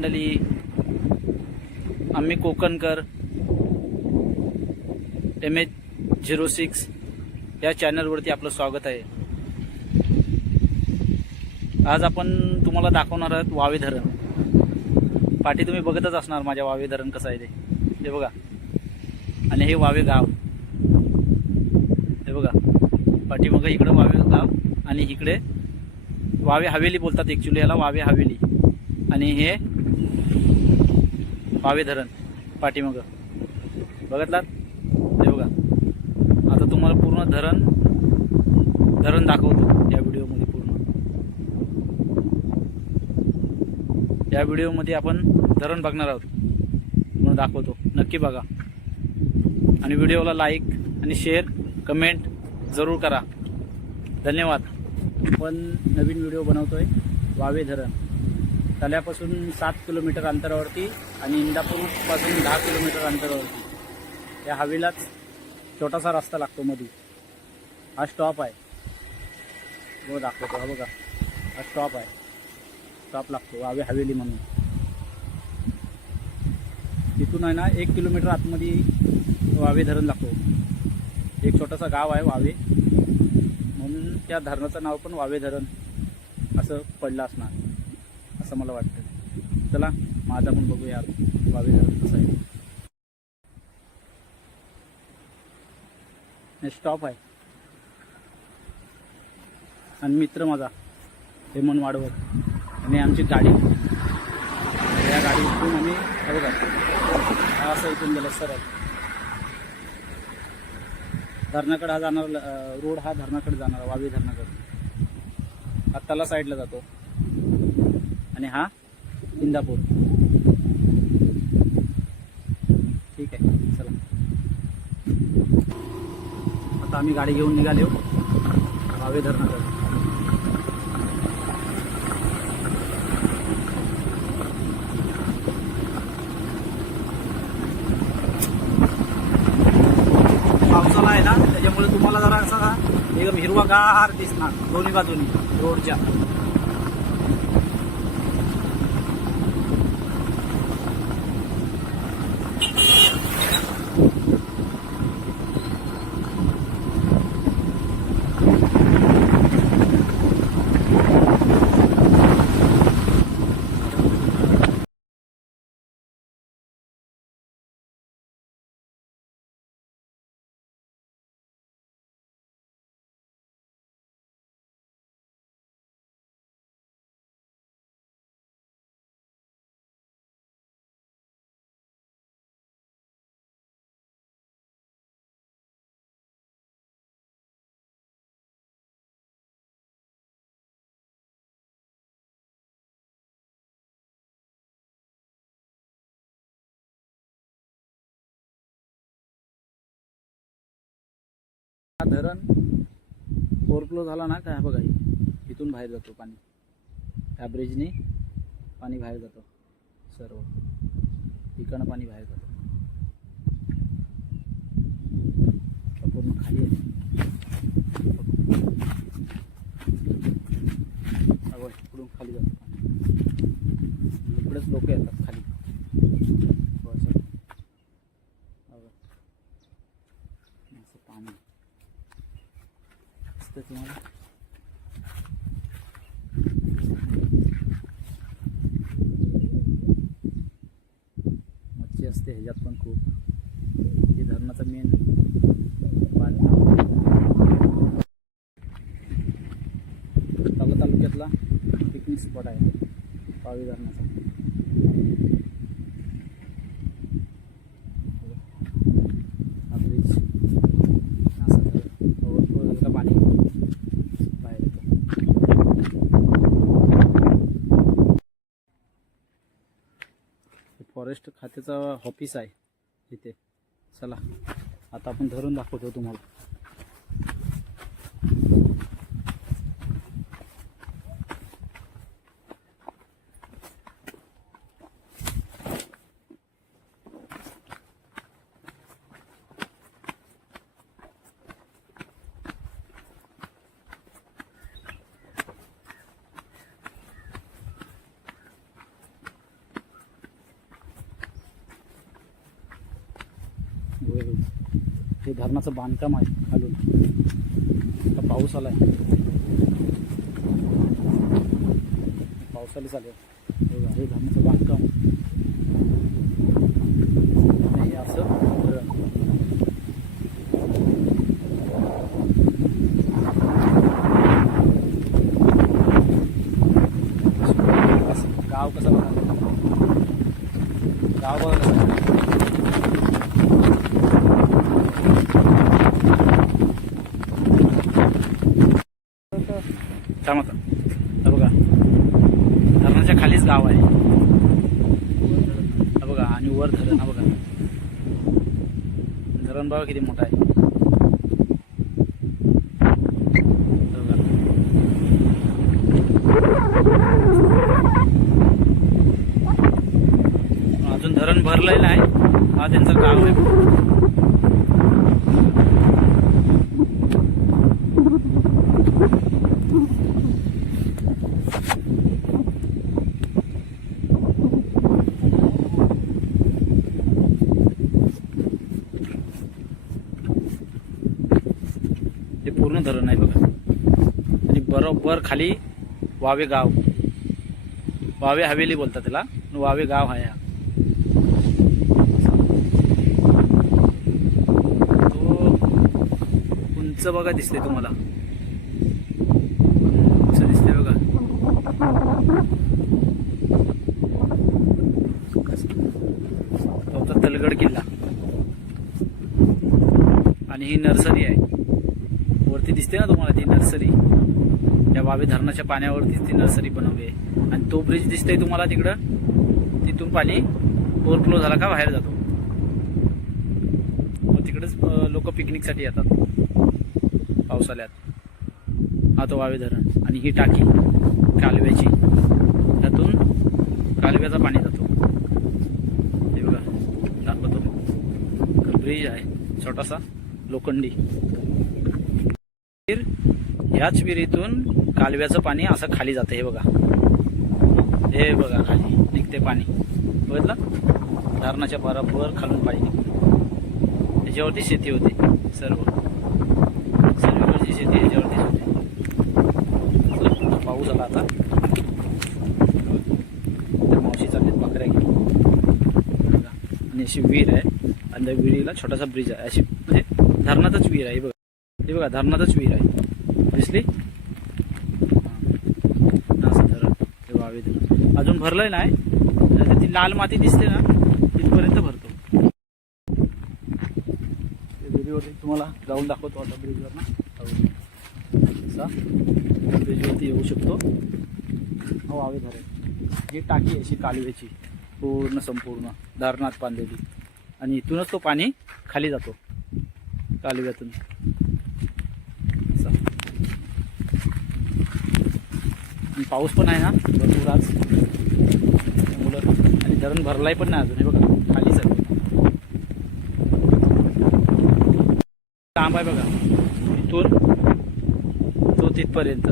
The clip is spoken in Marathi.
मंडळी आम्ही Konkankar M H zero six या चॅनलवरती आपलं स्वागत आहे. आज आपण तुम्हाला दाखवणार आहोत वावे धरण पाठी तुम्ही बघतच असणार माझ्या वावे धरण कसं आहे ते. हे बघा. आणि हे वावे गाव. हे बघा. पाठीमागं इकडं वावे गाव आणि इकडे वावे हवेली बोलतात ॲक्च्युली याला वावे हवेली. आणि हे वावे धरण पाठीमागं. बघितलात? हे बघा. आता तुम्हाला पूर्ण धरण धरण दाखवतो या व्हिडिओमध्ये पूर्ण. या व्हिडिओमध्ये आपण धरण बघणार आहोत म्हणून दाखवतो. नक्की बघा. आणि व्हिडिओला लाईक आणि शेअर कमेंट जरूर करा. धन्यवाद. आपण नवीन व्हिडिओ बनवतोय. वावे धरण. तल्यापासून सात किलोमीटर अंतरावरती आणि इंदापूरपासून दहा किलोमीटर अंतरावरती. या हवेलाच छोटासा रस्ता लागतो मध्ये हा स्टॉप आहे. बघ दाखवतो हा बघा. हा स्टॉप आहे. स्टॉप लागतो वावे हवेली म्हणून. तिथून आहे ना एक किलोमीटर आतमध्ये वावे धरण लागतो. एक छोटासा गाव आहे वावे. म्हणून त्या धरणाचं नाव पण वावे धरण असं पडलं असणार. असं मला वाटतं चला माझा पण बघूया बावीस धरण कसं आहे. स्टॉप आहे. आणि मित्र माझा हेमन वाढवत आणि आमची गाडी. या गाडीतून आम्ही बघा. असं इथून गेलं सरळ. धरणाकडे हा जाणार रोड हा धरणाकडे जाणार वावी धरणाकडे. आत्ताला साईडला जातो. आणि हा इंदापूर. ठीक आहे चला. आता आम्ही गाडी घेऊन निघालो भावे धरणाकडे पावसाला आहे ना त्याच्यामुळे तुम्हाला जरा असा एकदम हिरवागार दिसणार दोन्ही बाजूनी रोडच्या. धरण ओव्हरफ्लो झाला ना काय? बघा इथून बाहेर जातो पाणी. ह्या ब्रिजने पाणी बाहेर जातं. सर्व. इकडनं पाणी बाहेर जातं. पूर्ण खाली आहे. इकडून खाली जातं पाणी. इकडेच लोक येतात खाली हो, असं. अगं. असं पाणी दिसतं तुम्हाला मच्छी असते ह्याच्यात पण खूप. हे धरणाचं मेन तालु तालुक्यातला पिकनिक स्पॉट आहे. पावी धरणाचा हा ब्रिज असं ओव्हरफ्लो झालं का पाणी बाहेर येतं फॉरेस्ट खात्याचा ऑफिस आहे इथे. चला आता आपण धरून दाखवतो तुम्हाला. हे धरणाचं बांधकाम आहे खालून. आता पाऊस आहे पावसाला चालेल हे धरणाचं बांधकाम आणि हे असं धरण गाव कसं बघा गाव बघा कसं थांबा का हा बघा. धरणाच्या खालीच गाव आहे. हा बघा आणि वर धरण हा बघा. धरण बघा किती मोठा आहे. अजून धरण भरलेलं आहे. हा त्यांचं गाव आहे हे पूर्ण धरण आहे बघा. आणि बरोबर खाली वावे गाव. वावे हवेली बोलतात त्याला वावे गाव आहे हा तो उंच बघा दिसते तुम्हाला. उंच दिसते बघा. तो तलगड किल्ला. आणि ही नर्सरी आहे. वरती दिसते ना तुम्हाला ती नर्सरी. या वावे धरणाच्या पाण्यावरतीच ती नर्सरी बनवली आहे. आणि तो ब्रिज दिसतोय तुम्हाला तिकडं. तिथून पाणी ओव्हरफ्लो झाला का बाहेर जातो. मग तिकडेच लोक पिकनिकसाठी येतात. पावसाळ्यात. हा तो वावे धरण. आणि ही टाकी कालव्याची. त्यातून कालव्याचा पाणी जातो. हे बघा दाखवतो. ब्रिज आहे छोटासा लोखंडी. ह्याच विहिरीतून कालव्याचं पाणी असं खाली जातं हे बघा. हे बघा खाली निघते पाणी. बघितलं? धरणाच्या बराबर खालून पाणी निघते. त्याच्यावरती शेती होते सर्व. सर्वची शेती याच्यावरतीच होती. पाऊस आला आता. मावशी चाललेत बकऱ्या घेऊन. आणि अशी विहीर आहे. आणि त्या विहिरीला छोटासा ब्रिज आहे. अशी म्हणजे धरणातच विहीर आहे बघा. हे बघा धरणातच विहीर आहे. दिसली असं धरण ते वावे अजून भरलंय नाही ती लाल माती दिसते ना तिथपर्यंत भरतो. ब्रिजवरती तुम्हाला जाऊन दाखवतो आता ब्रिजवर ना असा. ब्रिजवरती येऊ शकतो. हा वावे धरण ही टाकी आहे अशी कालव्याची पूर्ण संपूर्ण धरणात बांधलेली आणि इथूनच तो पाणी खाली जातो कालव्यातून असा. आणि पाऊस पण आहे ना भरपूर आज. मुलं आणि धरण भरलाय पण नाही अजून. हे बघा खाली सर लांब आहे बघा. इथून तो तिथपर्यंत.